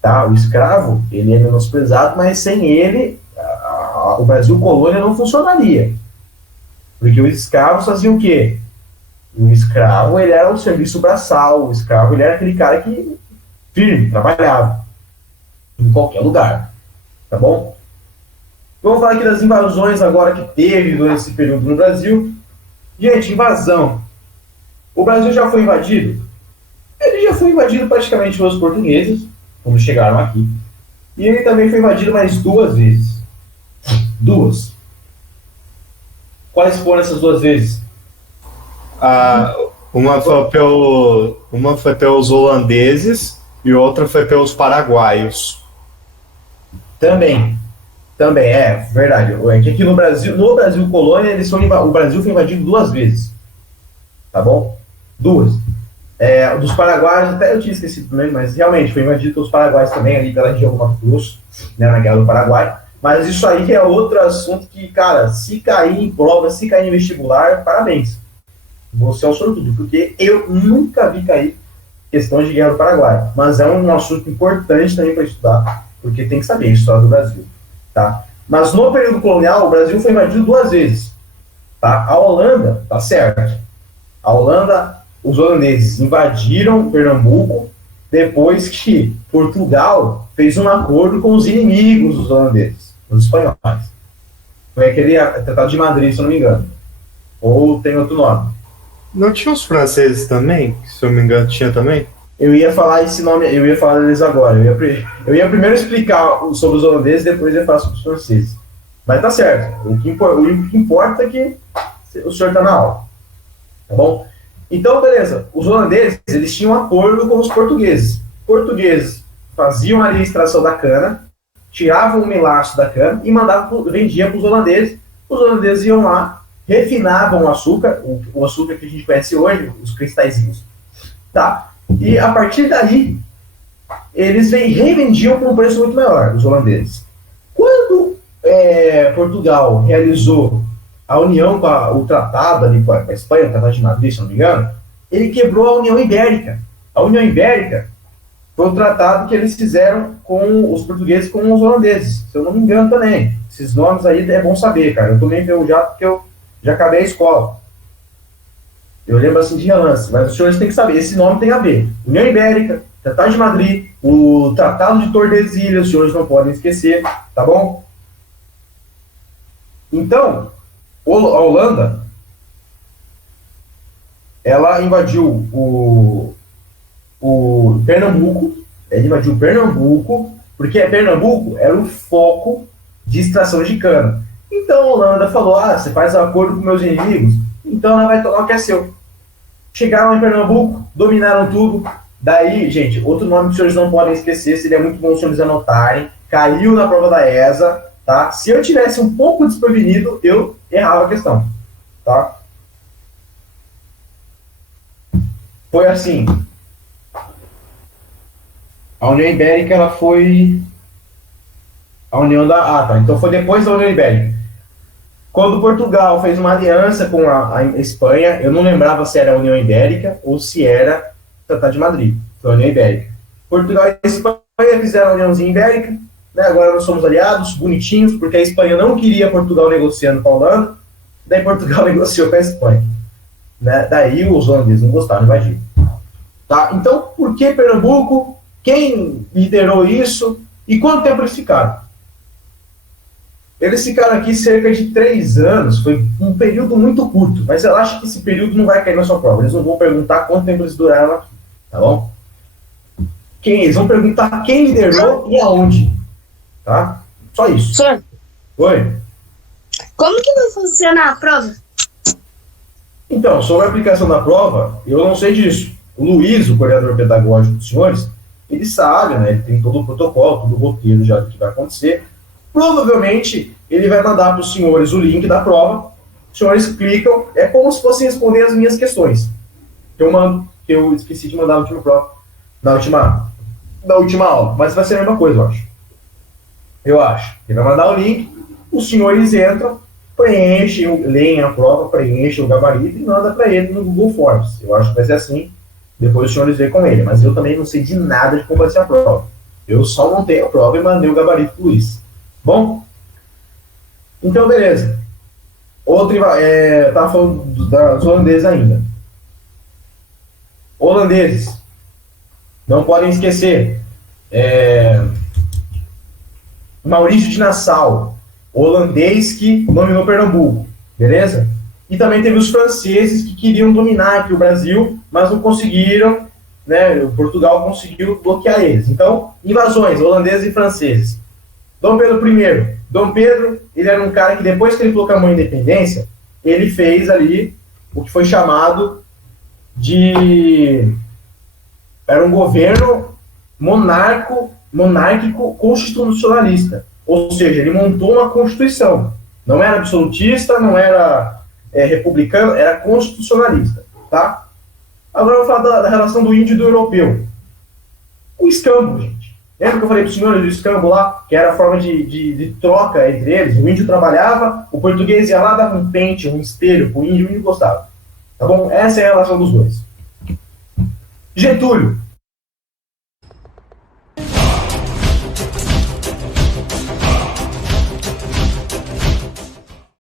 Tá? O escravo, ele é menosprezado, mas sem ele, o Brasil colônia não funcionaria. Porque os escravos faziam o quê? O escravo, ele era o serviço braçal, o escravo, ele era aquele cara que, firme, trabalhava, em qualquer lugar, tá bom? Vamos falar aqui das invasões agora que teve durante esse período no Brasil. Gente, invasão. O Brasil já foi invadido? Ele já foi invadido praticamente pelos portugueses, quando chegaram aqui. E ele também foi invadido mais 2 vezes. 2. Quais foram essas 2 vezes? Uma foi pelos holandeses e outra foi pelos paraguaios. Também, é verdade. É que aqui no Brasil colônia, o Brasil foi invadido 2 vezes. Tá bom? 2. Dos paraguaios, até eu tinha esquecido também, mas realmente foi invadido pelos paraguaios também, ali pela região do Mato Grosso, né, na Guerra do Paraguai. Mas isso aí é outro assunto que, cara, se cair em prova, se cair em vestibular, parabéns. Você é um sortudo, porque eu nunca vi cair questão de Guerra do Paraguai. Mas é um assunto importante também para estudar, porque tem que saber a história do Brasil. Tá? Mas no período colonial, o Brasil foi invadido 2 vezes. Tá? A Holanda, tá certo. A Holanda, os holandeses invadiram Pernambuco depois que Portugal fez um acordo com os inimigos dos holandeses, os espanhóis. Foi aquele Tratado de Madrid, se eu não me engano. Ou tem outro nome. Não tinha os franceses também? Se eu não me engano, tinha também? Eu ia falar esse nome, eu ia falar deles agora. Eu ia primeiro explicar sobre os holandeses, depois ia falar sobre os franceses. Mas tá certo. O que importa é que o senhor tá na aula. Tá bom? Então, beleza. Os holandeses, eles tinham um acordo com os portugueses. Os portugueses faziam ali a extração da cana, tiravam o melaço da cana e vendiam para os holandeses. Os holandeses iam lá, refinavam o açúcar, o açúcar que a gente conhece hoje, os cristalzinhos. Tá? E a partir daí, eles revendiam por um preço muito maior, os holandeses. Quando Portugal realizou a união o tratado ali com a Espanha, o Tratado de Madrid, se não me engano, ele quebrou a União Ibérica. A União Ibérica foi um tratado que eles fizeram com os portugueses e com os holandeses, se eu não me engano também. Esses nomes aí é bom saber, cara. Eu tô meio enferrujado porque eu já acabei a escola. Eu lembro assim de relance, mas os senhores têm que saber, esse nome tem a ver. União Ibérica, Tratado de Madrid, o Tratado de Tordesilhas, os senhores não podem esquecer, tá bom? Então, a Holanda, ela invadiu o Pernambuco, porque Pernambuco era o foco de extração de cana. Então a Holanda falou, você faz acordo com meus inimigos, então ela vai tomar o que é seu. Chegaram em Pernambuco, dominaram tudo. Daí, gente, outro nome que os senhores não podem esquecer, seria muito bom os senhores anotarem, caiu na prova da ESA, tá? Se eu tivesse um pouco desprevenido, eu errava a questão, tá? Foi assim. A União Ibérica, ela foi a união da... tá. Então foi depois da União Ibérica. Quando Portugal fez uma aliança com a Espanha, eu não lembrava se era a União Ibérica ou se era o Tratado de Madrid. Foi a União Ibérica. Portugal e a Espanha fizeram a Uniãozinha Ibérica, né? Agora nós somos aliados, bonitinhos, porque a Espanha não queria Portugal negociando com a Holanda, daí Portugal negociou com a Espanha. Né? Daí os holandeses não gostaram de invadir. Tá? Então, por que Pernambuco? Quem liderou isso? E quanto tempo eles ficaram? Eles ficaram aqui cerca de 3 anos, foi um período muito curto, mas eu acho que esse período não vai cair na sua prova. Eles não vão perguntar quanto tempo eles duraram aqui, tá bom? Eles vão perguntar quem liderou e aonde, tá? Só isso. Senhor, Oi? como que vai funcionar a prova? Então, sobre a aplicação da prova, eu não sei disso. O Luiz, o coordenador pedagógico dos senhores, ele sabe, né? Ele tem todo o protocolo, todo o roteiro já do que vai acontecer. Provavelmente, ele vai mandar para os senhores o link da prova. Os senhores clicam, é como se fossem responder as minhas questões. Que eu mando, que eu esqueci de mandar na última prova, na última aula. Mas vai ser a mesma coisa, eu acho. Eu acho. Ele vai mandar o link, os senhores entram, preenchem, leem a prova, preenchem o gabarito e manda para ele no Google Forms. Eu acho que vai ser assim. Depois os senhores veem com ele. Mas eu também não sei de nada de como vai ser a prova. Eu só montei a prova e mandei o gabarito para o Luiz. Bom? Então, beleza. Estava falando dos holandeses ainda. Holandeses. Não podem esquecer. Maurício de Nassau, holandês que dominou Pernambuco. Beleza? E também teve os franceses que queriam dominar aqui o Brasil, mas não conseguiram, né? Portugal conseguiu bloquear eles. Então, invasões, holandeses e franceses. Dom Pedro I. Dom Pedro, ele era um cara que depois que ele proclamou a independência, ele fez ali o que foi chamado Era um governo monárquico constitucionalista. Ou seja, ele montou uma constituição. Não era absolutista, não era republicano, era constitucionalista, tá? Agora eu vou falar da relação do índio e do europeu. O escambo, gente. Lembra que eu falei para os senhores do escambo lá, que era a forma de troca entre eles? O índio trabalhava, o português ia lá, dava um pente, um espelho para o índio gostava. Tá bom? Essa é a relação dos dois. Getúlio.